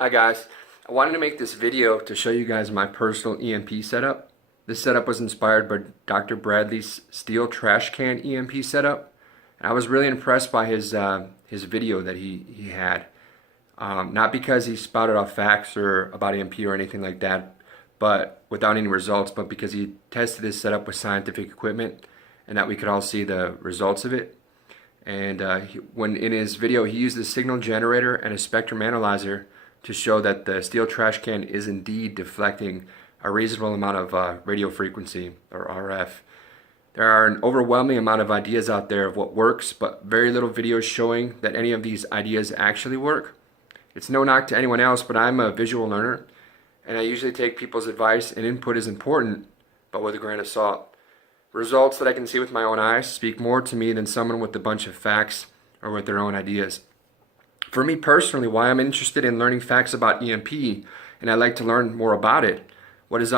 Hi guys, I wanted to make this video to show you guys my personal EMP setup. This setup was inspired by Dr. Bradley's steel trash can EMP setup. And I was really impressed by his video that he had. Not because he spouted off facts or about EMP or anything like that, but without any results, but because he tested his setup with scientific equipment and that we could all see the results of it. And when in his video he used a signal generator and a spectrum analyzer to show that the steel trash can is indeed deflecting a reasonable amount of radio frequency, or RF. There are an overwhelming amount of ideas out there of what works, but very little videos showing that any of these ideas actually work. It's no knock to anyone else, but I'm a visual learner, and I usually take people's advice, and input is important, but with a grain of salt. Results that I can see with my own eyes speak more to me than someone with a bunch of facts or with their own ideas. For me personally, why I'm interested in learning facts about EMP, and I like to learn more about it, what is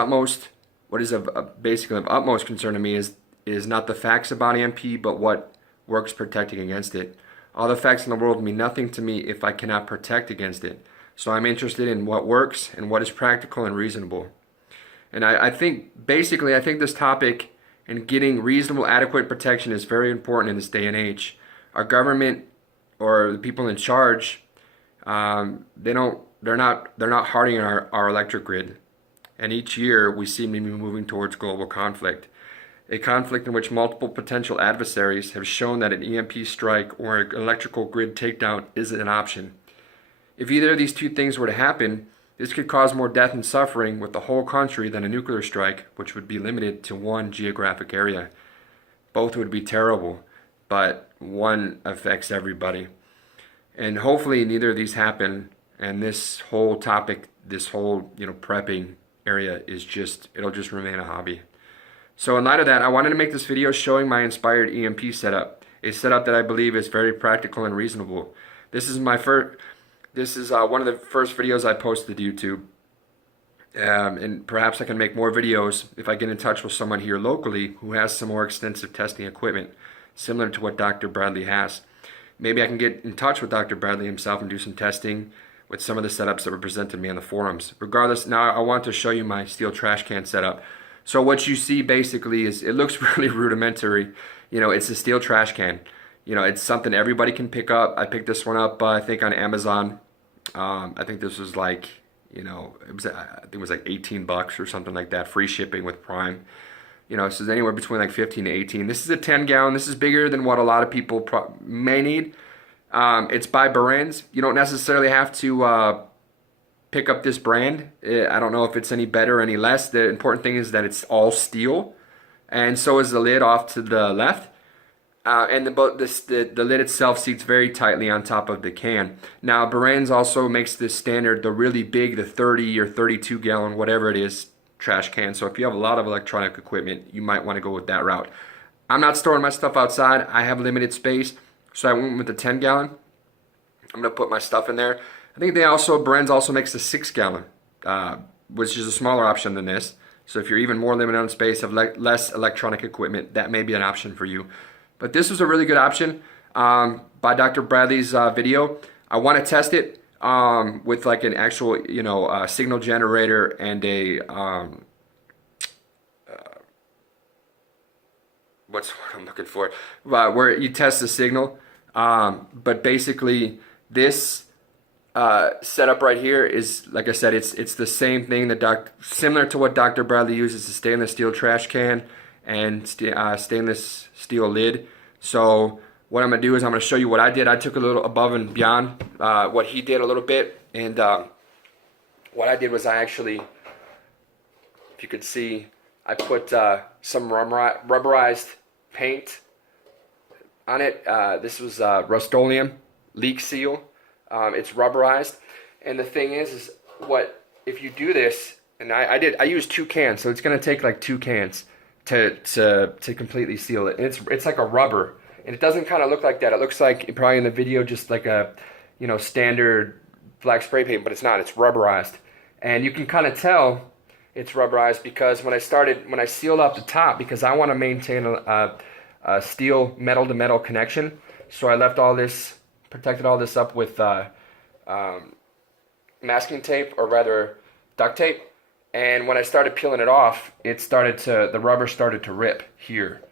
basically of utmost concern to me is not the facts about EMP, but what works protecting against it. All the facts in the world mean nothing to me if I cannot protect against it. So I'm interested in what works and what is practical and reasonable. And I think this topic and getting reasonable, adequate protection is very important in this day and age. Our government or the people in charge, they're not hardening our electric grid. And each year we seem to be moving towards global conflict. A conflict in which multiple potential adversaries have shown that an EMP strike or an electrical grid takedown isn't an option. If either of these two things were to happen, this could cause more death and suffering with the whole country than a nuclear strike, which would be limited to one geographic area. Both would be terrible, but one affects everybody. And hopefully neither of these happen, and this whole topic, this whole prepping area it'll just remain a hobby. So in light of that, I wanted to make this video showing my inspired EMP setup, a setup that I believe is very practical and reasonable. This is one of the first videos I posted to YouTube, and perhaps I can make more videos if I get in touch with someone here locally who has some more extensive testing equipment, similar to what Dr. Bradley has. Maybe I can get in touch with Dr. Bradley himself and do some testing with some of the setups that were presented to me on the forums. Regardless, now I want to show you my steel trash can setup. So what you see basically is, it looks really rudimentary. It's a steel trash can. It's something everybody can pick up. I picked this one up, I think on Amazon. I think this was like, I think it was like $18 or something like that, free shipping with Prime. So it's anywhere between like 15 to 18. This is a 10 gallon. This is bigger than what a lot of people may need. It's by Brands. You don't necessarily have to pick up this brand. I don't know if it's any better or any less. The important thing is that it's all steel, and so is the lid off to the left. And the lid itself seats very tightly on top of the can. Now, Brands also makes this standard, the really big, the 30 or 32 gallon, whatever it is, trash can. So if you have a lot of electronic equipment, you might want to go with that route. I'm not storing my stuff outside. I have limited space, so I went with the 10 gallon. I'm going to put my stuff in there. I think Brands also makes the 6 gallon, which is a smaller option than this. So if you're even more limited on space, have less electronic equipment, that may be an option for you. But this was a really good option by Dr. Bradley's video. I want to test it with like an actual, signal generator and a, what's the word I'm looking for? Where you test the signal. But basically this setup right here is, like I said, it's the same thing that similar to what Dr. Bradley uses, a stainless steel trash can and stainless steel lid. So what I'm going to do is I'm going to show you what I did. I took a little above and beyond what he did a little bit, and what I did was I actually, if you could see, I put some rubberized paint on it. This was Rust-Oleum leak seal. It's rubberized, and the thing is what if you do this, and I used 2 cans, so it's going to take like 2 cans to completely seal it. And it's like a rubber, and it doesn't kind of look like that. It looks like probably in the video just like a standard black spray paint, but it's not. It's rubberized, and you can kind of tell it's rubberized because when I sealed up the top, because I want to maintain a steel metal to metal connection, so I left all this, protected all this up with masking tape, or rather duct tape. And when I started peeling it off, the rubber started to rip here.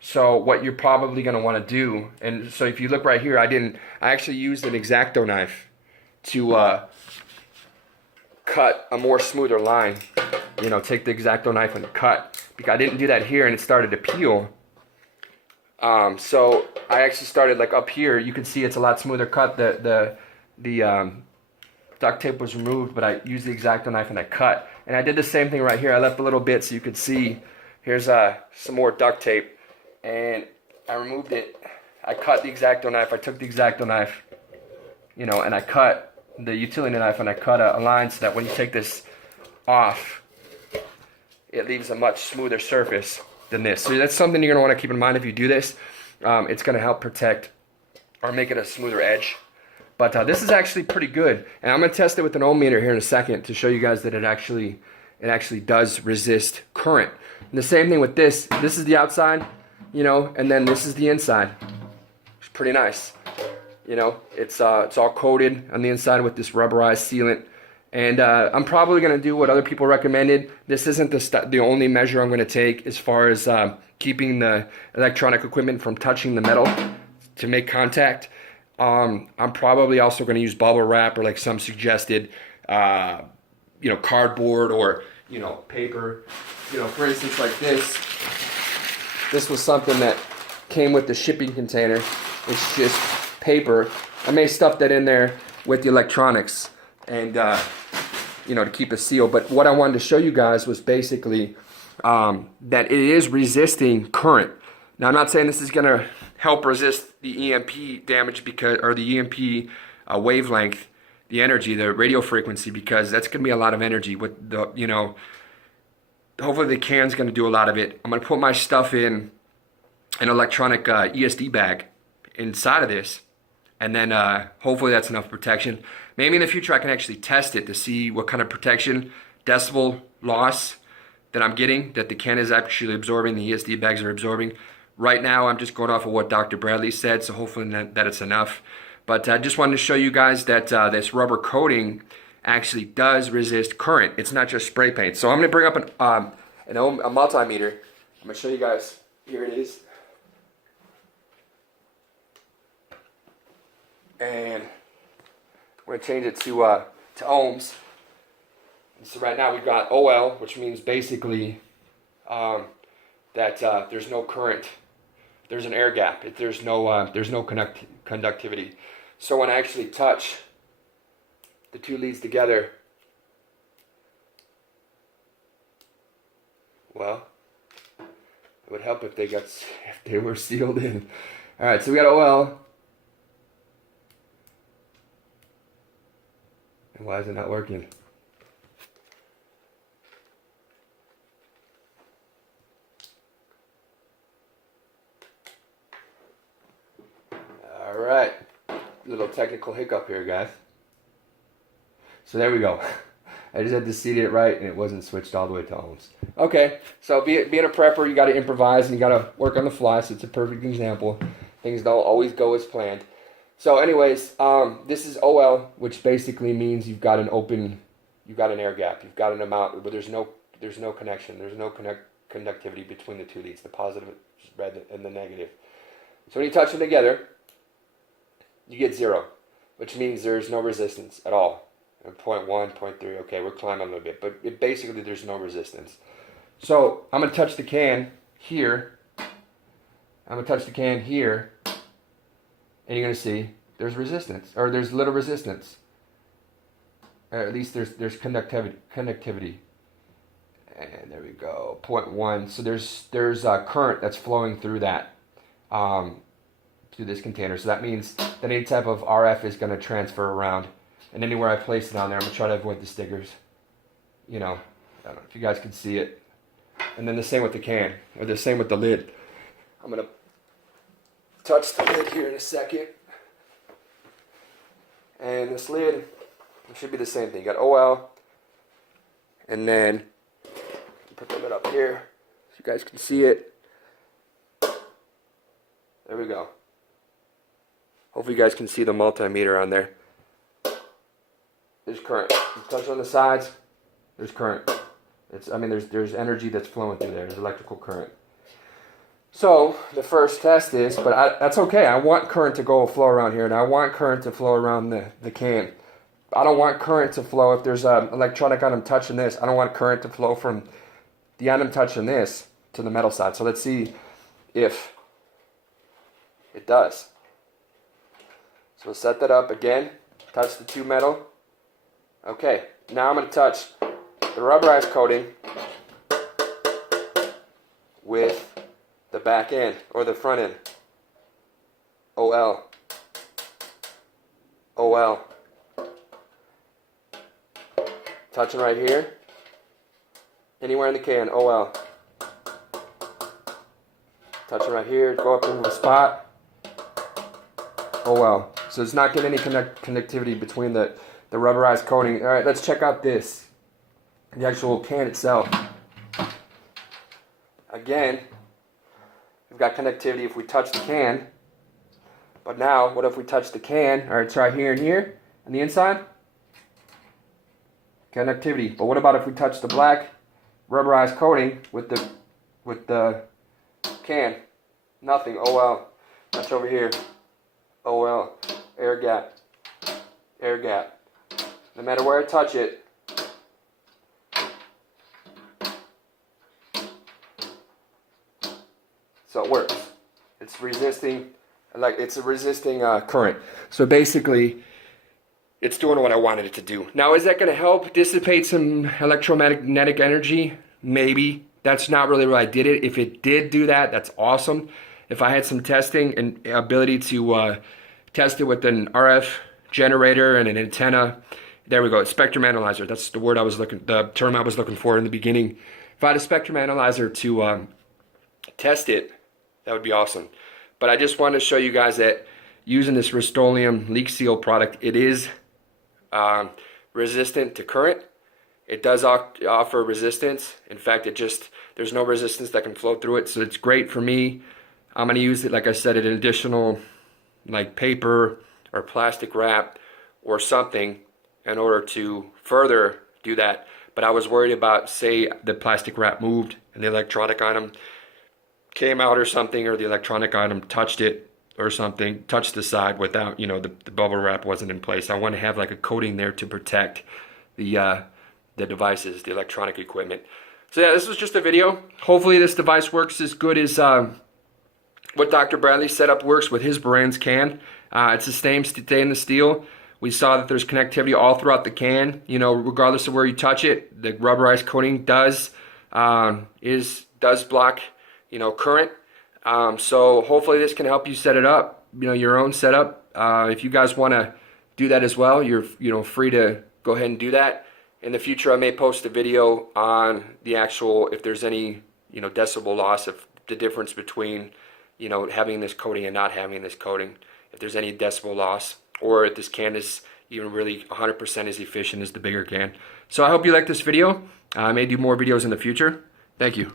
So what you're probably going to want to do, and so if you look right here, I actually used an X-Acto knife to cut a more smoother line. You know, take the X-Acto knife and cut, because I didn't do that here and it started to peel. So I actually started like up here. You can see it's a lot smoother cut. The duct tape was removed, but I used the X-Acto knife and I cut. And I did the same thing right here. I left a little bit so you could see. Here's some more duct tape, and I removed it. I cut the X-Acto knife. I took the X-Acto knife, you know, and I cut the utility knife, and I cut a line so that when you take this off, it leaves a much smoother surface than this. So that's something you're going to want to keep in mind if you do this. It's going to help protect or make it a smoother edge. But this is actually pretty good, and I'm going to test it with an ohm meter here in a second to show you guys that it actually does resist current. And the same thing with this. This is the outside, you know, and then this is the inside. It's pretty nice. You know, it's all coated on the inside with this rubberized sealant. And I'm probably going to do what other people recommended. This isn't the only measure I'm going to take as far as keeping the electronic equipment from touching the metal to make contact. I'm probably also going to use bubble wrap, or like some suggested, you know, cardboard, or, you know, paper. You know, for instance, like this. This was something that came with the shipping container. It's just paper. I may stuff that in there with the electronics, and you know, to keep a seal. But what I wanted to show you guys was basically that it is resisting current. Now, I'm not saying this is going to help resist the EMP damage, or the EMP wavelength, the energy, the radio frequency, because that's going to be a lot of energy. With the, you know, hopefully the can's going to do a lot of it. I'm going to put my stuff in an electronic ESD bag inside of this, and then hopefully that's enough protection. Maybe in the future I can actually test it to see what kind of protection, decibel loss that I'm getting, that the can is actually absorbing, the ESD bags are absorbing. Right now I'm just going off of what Dr. Bradley said, so hopefully that it's enough. But I just wanted to show you guys that this rubber coating actually does resist current. It's not just spray paint. So I'm going to bring up a multimeter. I'm going to show you guys. Here it is. And we're going to change it to ohms. So right now we've got OL, which means basically that there's no current. There's an air gap. There's no conductivity. So when I actually touch the two leads together, well, it would help if they were sealed in. All right, so we got OL. And why is it not working? All right, little technical hiccup here, guys. So there we go. I just had to seat it right, and it wasn't switched all the way to ohms. Okay, so being a prepper, you got to improvise and you got to work on the fly. So it's a perfect example. Things don't always go as planned. So, anyways, this is OL, which basically means you've got an air gap. You've got an amount, but there's no connection. There's no conductivity between the two leads, the positive red and the negative. So when you touch them together, you get 0, which means there's no resistance at all. 0.1, 0.3, okay, we're climbing a little bit, but basically there's no resistance. So I'm going to touch the can here. I'm going to touch the can here, and you're going to see there's resistance, or there's little resistance. Or at least there's conductivity. And there we go, 0.1. So there's current that's flowing through that, through this container. So that means that any type of RF is going to transfer around. And anywhere I place it on there, I'm going to try to avoid the stickers. You know, I don't know if you guys can see it. And then the same with the can, or the same with the lid. I'm going to touch the lid here in a second. And this lid, it should be the same thing. You got OL, and then put the lid up here so you guys can see it. There we go. Hopefully you guys can see the multimeter on there. there's current. You touch on the sides, there's current. I mean, there's energy that's flowing through there. There's electrical current. So the first test is, but that's okay. I want current to flow around here, and I want current to flow around the can. I don't want current to flow if there's an electronic item touching this. I don't want current to flow from the item touching this to the metal side. So let's see if it does. So we'll set that up again. Touch the two metal. Okay, now I'm going to touch the rubberized coating with the back end or the front end. OL. OL. Touching right here. Anywhere in the can, OL. Touching right here, go up into the spot. OL. So it's not getting any connectivity between the rubberized coating. Alright, let's check out this. The actual can itself. Again, we've got connectivity if we touch the can. But now, what if we touch the can? Alright, try here and here. On the inside. Connectivity. But what about if we touch the black rubberized coating with the can? Nothing. OL. Touch over here. OL. Air gap. Air gap. No matter where I touch it, so it works. It's resisting, it's a resisting current. So basically, it's doing what I wanted it to do. Now, is that going to help dissipate some electromagnetic energy? Maybe. That's not really why I did it. If it did do that, that's awesome. If I had some testing and ability to test it with an RF generator and an antenna, there we go. Spectrum analyzer. That's the term I was looking for in the beginning. If I had a spectrum analyzer to test it, that would be awesome. But I just wanted to show you guys that using this Rust-Oleum leak seal product, it is resistant to current. It does offer resistance. In fact, there's no resistance that can flow through it, so it's great for me. I'm going to use it, like I said, in additional like paper or plastic wrap or something in order to further do that. But I was worried about, say, the plastic wrap moved and the electronic item came out or something, or the electronic item touched it or something, touched the side without, the bubble wrap wasn't in place. I want to have like a coating there to protect the devices, the electronic equipment. So yeah, this was just a video. Hopefully this device works as good as what Dr. Bradley's setup works with his brand's can. It's the same stainless steel. We saw that there's connectivity all throughout the can. Regardless of where you touch it, the rubberized coating does block current. So hopefully this can help you set it up. Your own setup. If you guys want to do that as well, you're free to go ahead and do that. In the future, I may post a video on the actual, if there's any decibel loss, of the difference between having this coating and not having this coating. If there's any decibel loss, or if this can is even really 100% as efficient as the bigger can. So I hope you like this video. I may do more videos in the future. Thank you.